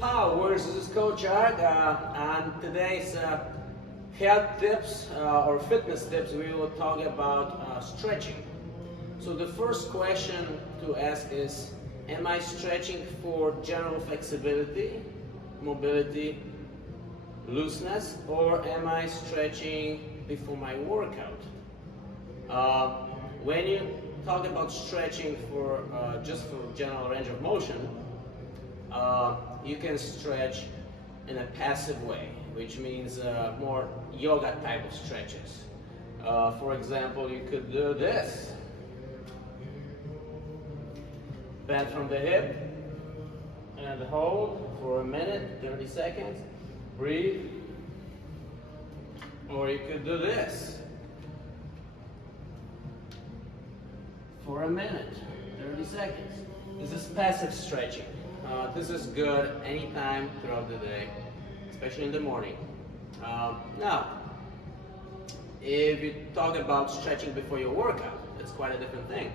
Powers. This is Coach Art, and today's health tips or fitness tips. We will talk about stretching. So the first question to ask is, am I stretching for general flexibility, mobility, looseness, or am I stretching before my workout? When you talk about stretching for just for general range of motion, you can stretch in a passive way, which means more yoga type of stretches. For example, you could do this. Bend from the hip and hold for a minute, 30 seconds. Breathe. Or you could do this for a minute, 30 seconds. This is passive stretching. This is good anytime throughout the day, especially in the morning. Now, if you talk about stretching before your workout, it's quite a different thing.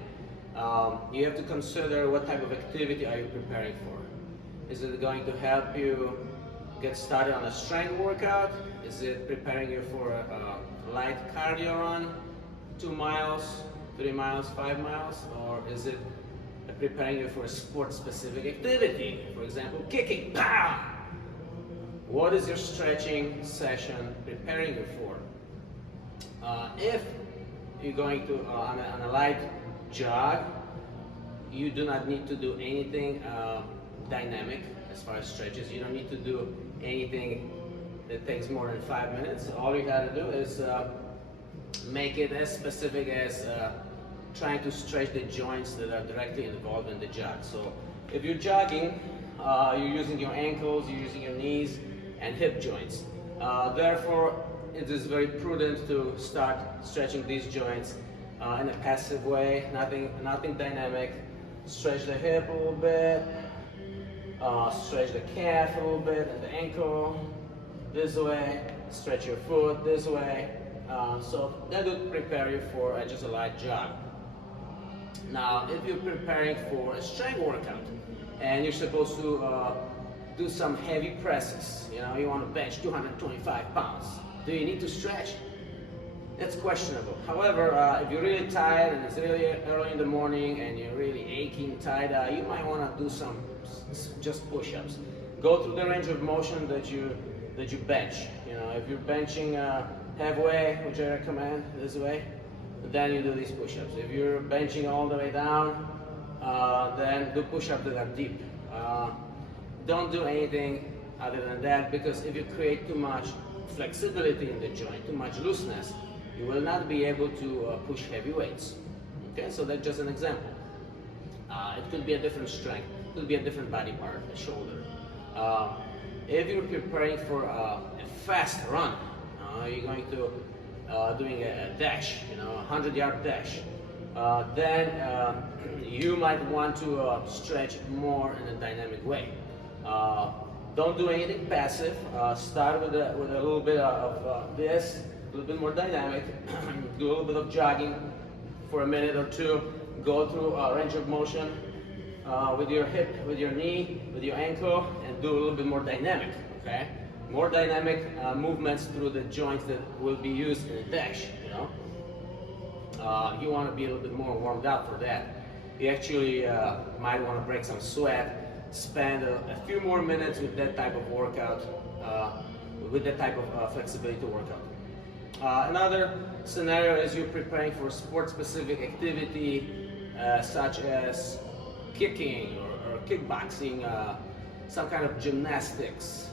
You have to consider what type of activity are you preparing for. Is it going to help you get started on a strength workout? Is it preparing you for a light cardio run, 2 miles, 3 miles, 5 miles? Or is it preparing you for a sport-specific activity? For example, kicking, pow! What is your stretching session preparing you for? If you're going to on a light jog, you do not need to do anything dynamic as far as stretches. You don't need to do anything that takes more than 5 minutes. All you gotta do is make it as specific as trying to stretch the joints that are directly involved in the jog. So if you're jogging, you're using your ankles, you're using your knees and hip joints. Therefore, it is very prudent to start stretching these joints in a passive way, nothing dynamic. Stretch the hip a little bit, stretch the calf a little bit and the ankle this way, stretch your foot this way. So that would prepare you for just a light jog. Now, if you're preparing for a strength workout and you're supposed to do some heavy presses, you want to bench 225 pounds, do you need to stretch? That's questionable. However, if you're really tired and it's really early in the morning and you're really aching, tired, you might want to do some just push-ups. Go through the range of motion that you bench. If you're benching halfway, which I recommend this way, then you do these push-ups. If you're benching all the way down, then do push-ups that are deep. Don't do anything other than that, because if you create too much flexibility in the joint, too much looseness, you will not be able to push heavy weights. Okay, so that's just an example. It could be a different strength, it could be a different body part, a shoulder. If you're preparing for a fast run, you're going to doing a dash, 100-yard dash, then you might want to stretch more in a dynamic way. Don't do anything passive. Start with a little bit of this, a little bit more dynamic. Do a little bit of jogging for a minute or two. Go through a range of motion with your hip, with your knee, with your ankle, and do a little bit more dynamic. Okay, more dynamic movements through the joints that will be used in a dash. You want to be a little bit more warmed up for that. You actually might want to break some sweat. Spend a few more minutes with that type of workout, with that type of flexibility workout. Another scenario is you're preparing for sport-specific activity, such as kicking or kickboxing, some kind of gymnastics,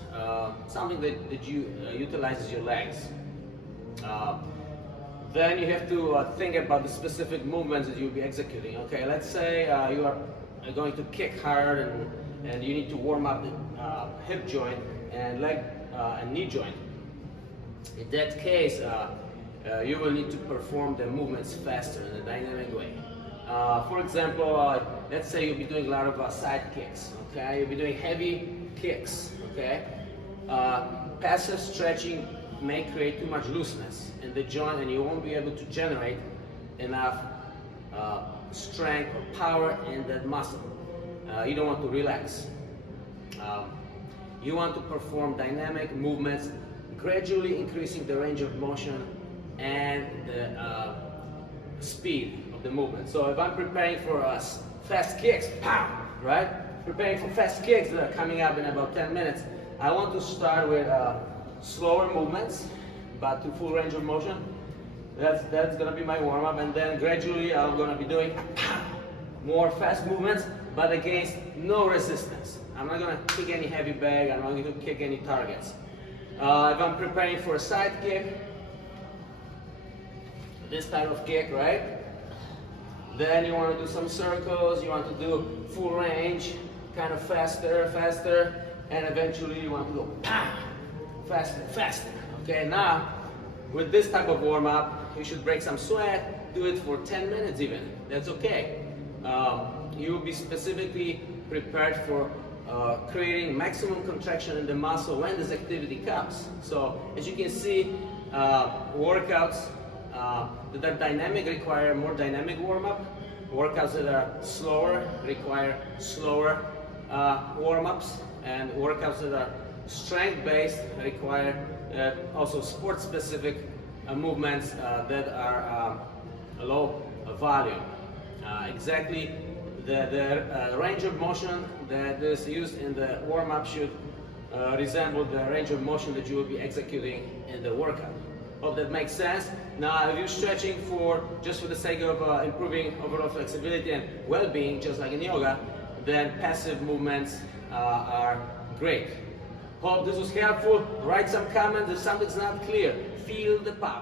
something that utilizes your legs. Then you have to think about the specific movements that you'll be executing. Okay, let's say you are going to kick hard and you need to warm up the hip joint and leg and knee joint. In that case, you will need to perform the movements faster in a dynamic way. For example, let's say you'll be doing a lot of side kicks. Okay, you'll be doing heavy kicks. Okay, passive stretching may create too much looseness in the joint, and you won't be able to generate enough strength or power in that muscle. You don't want to relax. You want to perform dynamic movements, gradually increasing the range of motion and the speed of the movement. So if I'm preparing for fast kicks, pow, right? Preparing for fast kicks that are coming up in about 10 minutes, I want to start with slower movements, but to full range of motion. That's gonna be my warm-up, and then gradually I'm gonna be doing more fast movements, but against no resistance. I'm not gonna kick any heavy bag, I'm not going to kick any targets. If I'm preparing for a side kick, this type of kick, right? Then you want to do some circles, you want to do full range, kind of faster, and eventually you want to go faster. Okay, now with this type of warm-up, you should break some sweat, do it for 10 minutes even, that's okay. You will be specifically prepared for creating maximum contraction in the muscle when this activity comes. So as you can see, workouts that are dynamic require more dynamic warm-up. Workouts that are slower require slower warm-ups, and workouts that are strength-based require also sport-specific movements that are low volume. Exactly the range of motion that is used in the warm-up should resemble the range of motion that you will be executing in the workout. Hope that makes sense. Now, if you're stretching just for the sake of improving overall flexibility and well-being, just like in yoga, then passive movements are great. Hope this was helpful. Write some comments if something's not clear. Feel the power.